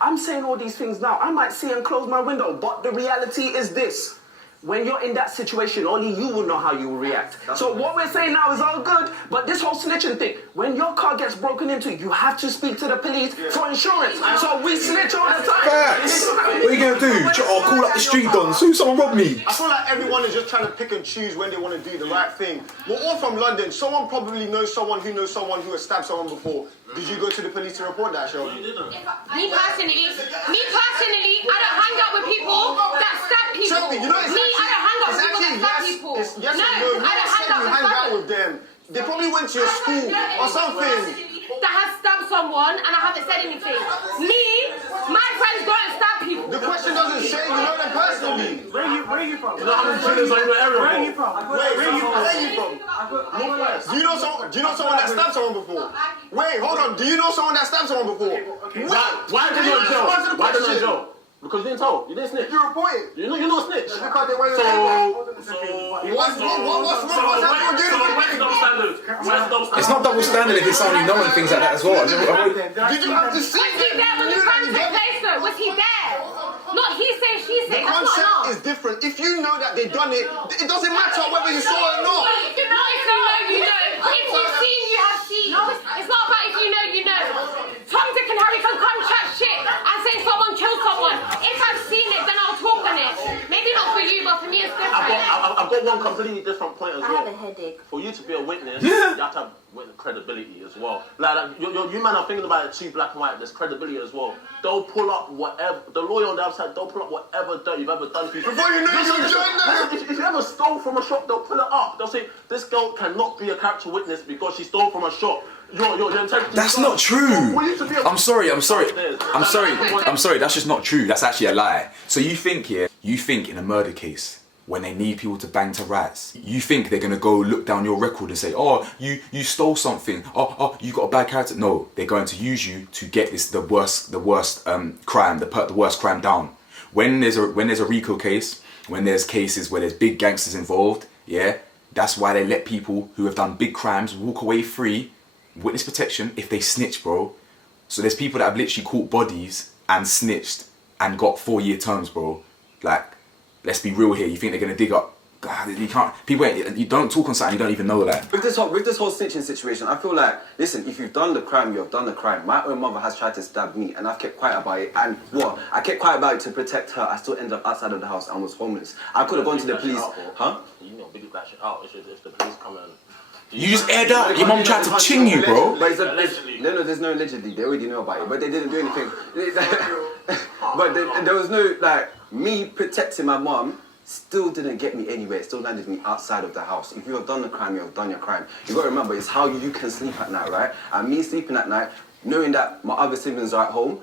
I'm saying all these things now. I might see and close my window, but the reality is this. When you're in that situation, only you will know how you will react. So what we're saying now is all good, but this whole snitching thing, when your car gets broken into, you have to speak to the police for insurance. So we snitch all the time. Facts. What are you gonna do? Call up the street dons. Who someone robbed me? I feel like everyone is just trying to pick and choose when they want to do the right thing. We're all from London. Someone probably knows someone who has stabbed someone before. Did you go to the police to report that, Shelby? Me personally, I don't hang out with people that stab people. Shelby, you know I don't hang out with people that stab people. Yes no, and no. I don't hang out with them. They probably went to your school or something. That has stabbed someone and I haven't said anything. Me, my friends go and stab people. The question doesn't say you know them personally. Where are you from? You know how many drillers are in the area? Where are you from? Where are you from? Northwest. Do you know someone that stabbed someone before? Wait, hold on. Do you know someone that stabbed someone before? Why did you in jail? Why did you in jail? Because you didn't tell. You didn't snitch. You reported. You're not a snitch. Because they were What's double standard? It's not double standard if it's someone you know and things like that as well. Did you have to see Was he there when the crime took place though? Was he there? Not he say, she say. The That's not concept enough. is different. If you know that they done it, it doesn't matter whether you saw it or not. If you know, you know. If you've seen, you have seen. It's not about if you know, you know. Tom, Dick and Harry can come chat shit and say someone killed someone. If I've seen it, then I'll talk on it. Maybe not for you, but for me it's different. I've got one completely different point as well. I have a headache. For you to be a witness, you have to have witness credibility as well. Like you man are thinking about it too black and white. There's credibility as well. They'll pull up whatever. The lawyer on the other side, they'll pull up whatever dirt you've ever done. Before you know you join them. If you ever stole from a shop, they'll pull it up. They'll say this girl cannot be a character witness because she stole from a shop. Your integrity. That's not true. I'm sorry. That's just not true. That's actually a lie. So you think in a murder case, when they need people to bang to rats, you think they're gonna go look down your record and say, oh, you stole something. Oh, you got a bad character. No, they're going to use you to get the worst crime, the worst crime down. When there's a RICO case, when there's cases where there's big gangsters involved, yeah, that's why they let people who have done big crimes walk away free. Witness protection if they snitch, bro. So there's people that have literally caught bodies and snitched and got 4-year terms, bro. Like, let's be real here. You think they're gonna dig up? God, you can't. People, you don't talk on something you don't even know that. With this whole snitching situation, I feel like, listen, if you've done the crime, you have done the crime. My own mother has tried to stab me, and I've kept quiet about it. And what? I kept quiet about it to protect her. I still ended up outside of the house and was homeless. I could have gone to the police, huh? You know, big that shit out if the police come and. You just aired out. Your mum tried to ching you, bro. But there's no allegedly. They already know about it, but they didn't do anything. But there was no, like, me protecting my mum still didn't get me anywhere. It still landed me outside of the house. If you have done the crime, you have done your crime. You got to remember, it's how you can sleep at night, right? And me sleeping at night, knowing that my other siblings are at home,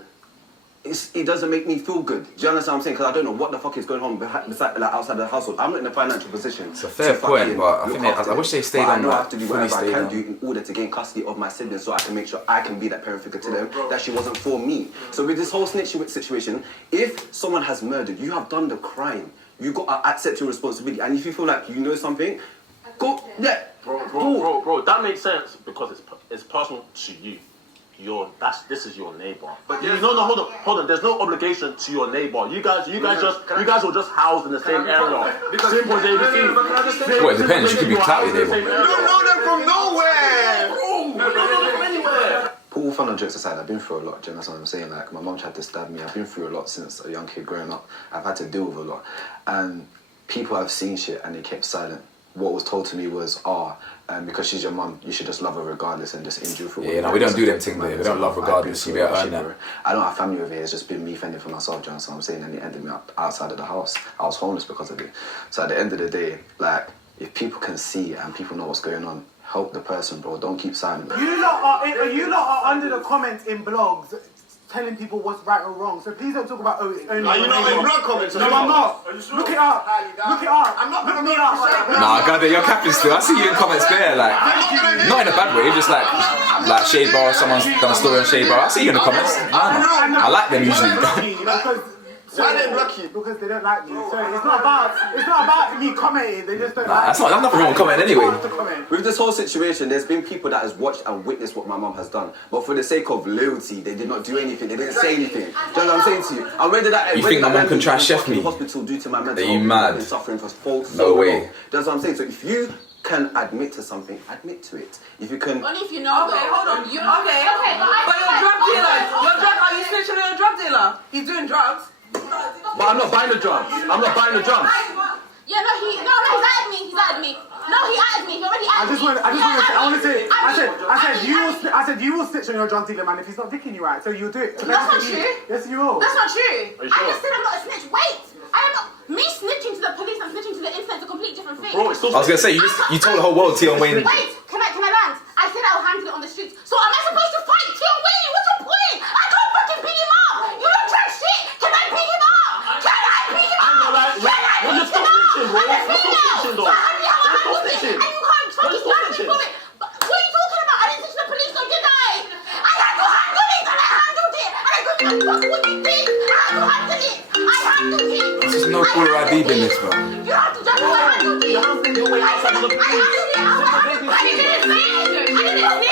it doesn't make me feel good. Do you understand what I'm saying? Because I don't know what the fuck is going on beside, like, outside the household. I'm not in a financial position. It's a fair point, but I think I wish they stayed on. I have to do whatever I can do in order to gain custody of my siblings, so I can make sure I can be that parent figure to them. That she wasn't for me. So with this whole snitching situation, if someone has murdered, you have done the crime. You got to accept your responsibility. And if you feel like you know something, go. Yeah, bro. That makes sense because it's personal to you. This is your neighbor. But hold on. There's no obligation to your neighbor. You guys were just housed in the same area. Simple as ABC. Well, it depends. You could be clout your neighbor. You don't know them from nowhere. You don't know them from anywhere. Put all fun and jokes aside, I've been through a lot. Do you know what I'm saying? Like, my mum tried to stab me. I've been through a lot since a young kid growing up. I've had to deal with a lot. And people have seen shit and they kept silent. What was told to me was, because she's your mum, you should just love her regardless and just endure for what. Yeah, no, we don't do them things there. We don't love regardless. You better earn that. I don't have family over here. It's just been me fending for myself. Do you know what I'm saying? And it ended me up outside of the house. I was homeless because of it. So at the end of the day, like, if people can see and people know what's going on, help the person, bro. Don't keep silent. You lot are under the comments in blogs telling people what's right or wrong. So please don't talk about it's only. Are you not in blog comments? No, I'm not. Look it up. Look it up. I'm not Look me up. Nah, God, you're capping still. I see you in comments there, like, not in a bad way, just like Shade Bar, someone's done a story on Shade Bar. I see you in the comments. I like them usually. Why they block you? Because they don't like me. So it's not about me commenting. They just don't like me. That's nothing wrong with commenting anyway. With this whole situation, there's been people that has watched and witnessed what my mum has done, but for the sake of loyalty, they did not do anything. They didn't say anything. Do you know what I'm saying to you? And where did that? You think my mum can try chef me? Hospital due to my mental Are you health. mad? I've been suffering for so No long. way. Do you know what I'm saying? So if you can admit to something, admit to it. If you can. Only if you know. Okay, hold on. Okay, but your drug dealer. Are you snitching on your drug dealer? He's doing drugs. But I'm not buying the drugs. I'm not buying the drugs. Yeah, he's at me. No, he added me. He already added me. I said you will snitch on your drug dealer, man, if he's not dicking you right. So you'll do it. That's not true. Yes, you will. That's not true. Are you sure? I just said I'm not a snitch. Wait, I am not. Me snitching to the police and snitching to the internet is a completely different thing. Bro, it's still. I was gonna say you told the whole world Tion Wayne. Wait, can I land? I said I'll handle it on the streets. So am I supposed to fight Tion Wayne? What's your point? I can't fucking beat him up. You don't try shit. Can I beat him up? Can I beat him up? You're still snitching, bro. You're still snitching, though. And you can't fucking slap me for it. What are you talking about? I didn't snitch to the police, though, did I? I had to handle it, and I handled it. And I don't give a fuck what you think. I had to handle it. I handled it. There's no caller ID in this, bro. You have to judge what I handled it. You handled your way outside of the police. I didn't snitch. I didn't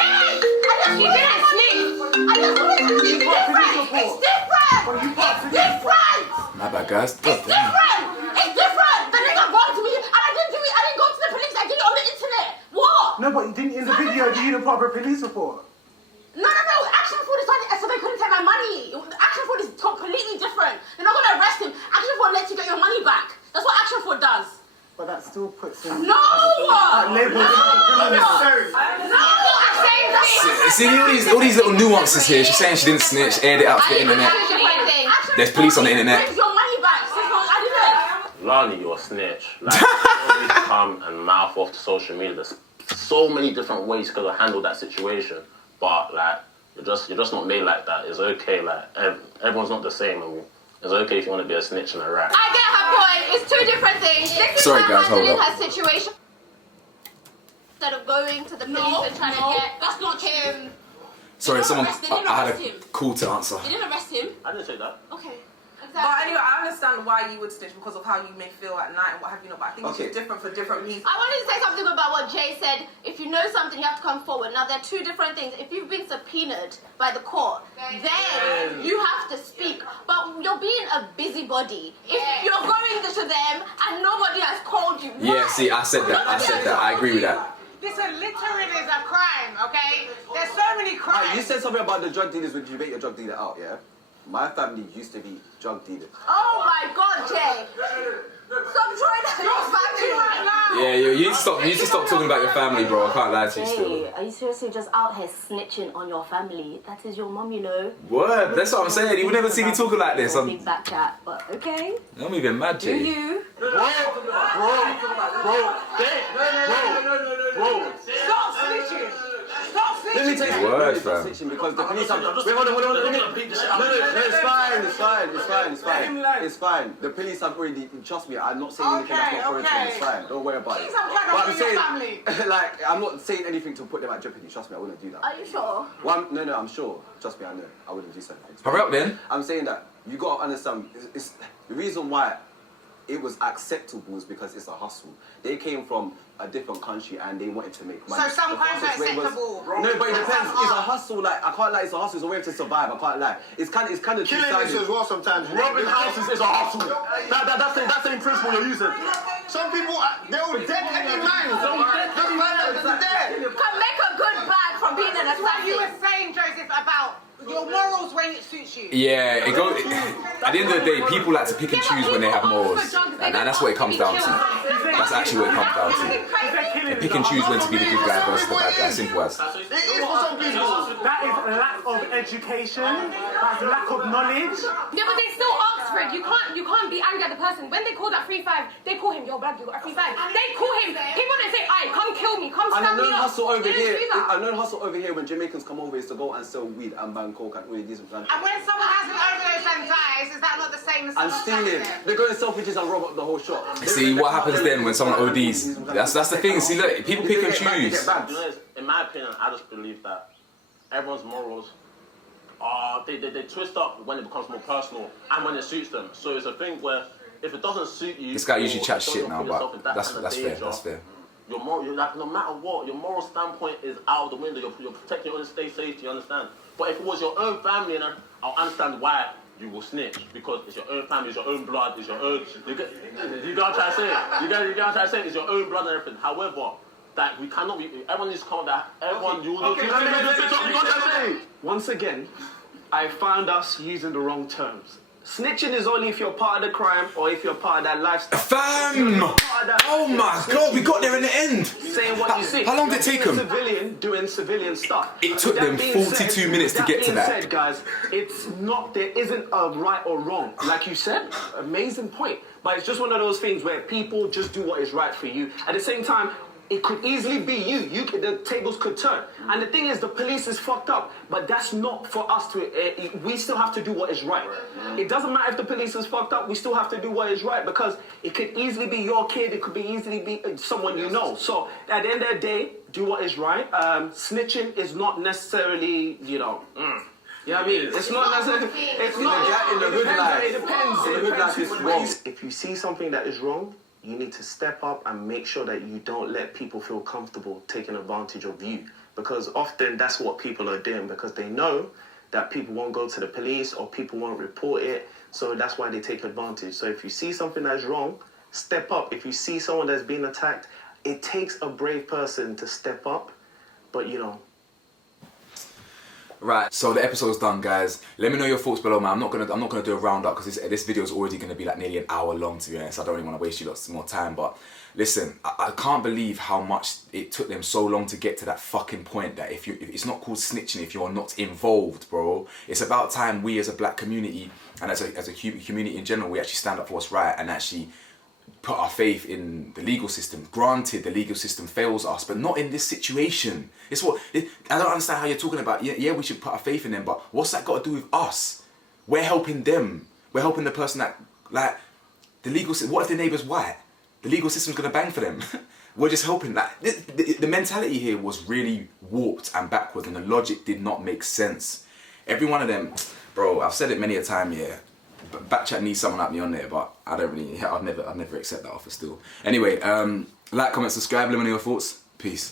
snitch. I just wanted to see. It's different. It's different. My bad, guys. It's different. The nigga wronged me, and I didn't do it. I didn't go to the police. I did it on the internet. What? No, but you didn't in the video. Do you put up a police report? No. Action fraud is so they couldn't take my money. Action fraud is completely different. They're not gonna arrest him. Action fraud lets you get your money back. That's what action fraud does. But that still puts him. No. Labeled as a criminal. I'm saying that. See all these little nuances here. She's saying she didn't snitch, aired it out to the internet. There's police on the internet. Brings your money back. I didn't. Lani, you're a snitch. Like, you always come and mouth off to social media. There's so many different ways you could have handled that situation, but like you're just not made like that. It's okay. Like everyone's not the same, and it's okay if you want to be a snitch and a rat. I get her point. It's two different things. This is Sorry, her guys, hold handling up. her situation. Instead of going to the police and trying to get. That's not him. Sorry, someone. They didn't I had arrest him. a call to answer. They didn't arrest him. I didn't say that. Okay. But anyway, I understand why you would snitch because of how you may feel at night and what have you not. But I think it's just different for different people. I wanted to say something about what Jay said. If you know something, you have to come forward. Now, there are two different things. If you've been subpoenaed by the court, then you have to speak. But you're being a busybody. If you're going to them and nobody has called you. Yeah, see, I said that. I agree with that. Listen, littering is a crime, okay? There's so many crimes. You said something about the drug dealers when you debate your drug dealer out, yeah? My family used to be drug dealers. Oh my God, Jay. Stop trying to family right now. Yeah, you need to stop talking about your family, bro. I can't lie to you still. Hey, are you seriously just out here snitching on your family? That is your mum, you know. Word, that's what I'm saying. You would never see me talking like this. Big back chat, but okay. I'm even mad, Jay. Do you? Bro. Stop snitching. Stop snitching. Let me tell you Word, stop fam. snitching because the police have... Wait, hold on. Let me... No, it's fine. The police have already... Trust me, I'm not saying anything that's not correct. It's fine. Don't worry about it. Please, I'm trying to your family. Like, I'm not saying anything to put them at jeopardy. Trust me, I wouldn't do that. Are you sure? No, I'm sure. Trust me, I know. I wouldn't do something. Hurry up, then. I'm saying that you got to understand, it's the reason why it was acceptable is because it's a hustle. They came from a different country and they wanted to make money. So some crimes are acceptable. No, but it depends. It's a hustle. Like I can't lie. It's a hustle. It's a way to survive. I can't lie. It's kind of Killing two-sided. is as well sometimes. Robbing houses is a hustle. That's the same principle you're using. Some people, they're all dead any man. Just man is dead. Can make a good bag from being an What you assassin. were saying, Joseph, about your morals when it suits you. Yeah, it goes. At the end of the day, people like to pick and choose when they have morals, and that's what it comes down to. That's actually what it comes down to. They pick and choose when to be the good guy versus the bad guy. Simple as. It is for some people. That is lack of education. That's lack of knowledge. Yeah, but they still Oxford. You can't be angry at the person. When they call that 3-5, they call him, yo, blood, you got a 3-5. They call him. People don't say, aye, come kill me, come And stab me up. I know hustle over here when Jamaicans come over is to go and sell weed and bang coke and all these and And when someone has an overdose and dies, is that not the same as and someone stealing. They're going selfridges and rob up the whole shop. See what happens then when someone ODs. That's the thing. See, look, people pick and choose. You know, in my opinion, I just believe that everyone's morals are they twist up when it becomes more personal and when it suits them. So it's a thing where if it doesn't suit you, This guy usually or chats you shit don't now, put yourself but in that that's kind of fair. danger, That's fair. Your moral, you're like, no matter what, your moral standpoint is out of the window. You're protecting your own safety. You understand? But if it was your own family, and I'll understand why you will snitch, because it's your own family, it's your own blood, it's your own. You get what I'm trying to say? You get what I'm trying to say? It's your own blood and everything. However, that we cannot. Everyone needs to come with that. Everyone, you will. Once again, I found us using the wrong terms. Snitching is only if you're part of the crime or if you're part of that lifestyle. Fam! Oh my God, we got there in the end. Saying what you see. How long did it take them? Civilian doing civilian stuff. It took them 42 minutes to get to that. Said, guys, it's not. There isn't a right or wrong. Like you said, amazing point. But it's just one of those things where people just do what is right for you. At the same time, it could easily be you. The tables could turn. And the thing is, the police is fucked up. But that's not for us to... we still have to do what is right. It doesn't matter if the police is fucked up. We still have to do what is right. Because it could easily be your kid. It could easily be someone you know. So, at the end of the day, do what is right. Snitching is not necessarily, You know what I mean? It's not necessarily... It's not... In the hood life. It depends. In the hood life, it's wrong. If you see something that is wrong, you need to step up and make sure that you don't let people feel comfortable taking advantage of you. Because often that's what people are doing, because they know that people won't go to the police or people won't report it. So that's why they take advantage. So if you see something that's wrong, step up. If you see someone that's being attacked, it takes a brave person to step up. But Right, so the episode's done, guys. Let me know your thoughts below, man. I'm not gonna do a roundup because this video is already gonna be like nearly an hour long, to be honest. I don't really want to waste you lots more time, but listen, I can't believe how much it took them so long to get to that fucking point. That if it's not called snitching if you're not involved, bro. It's about time we as a black community and as a community in general, we actually stand up for what's right and actually put our faith in the legal system. Granted, the legal system fails us, but not in this situation. I don't understand how you're talking about, yeah, we should put our faith in them, but what's that got to do with us? We're helping them. We're helping the person that, like, the legal system. What if the neighbour's white? The legal system's going to bang for them. We're just helping. Like, the mentality here was really warped and backwards, and the logic did not make sense. Every one of them, bro, I've said it many a time, yeah. Bkchat needs someone like me on there, but I don't really, I'd never accept that offer still. Anyway, like, comment, subscribe, let me know your thoughts. Peace.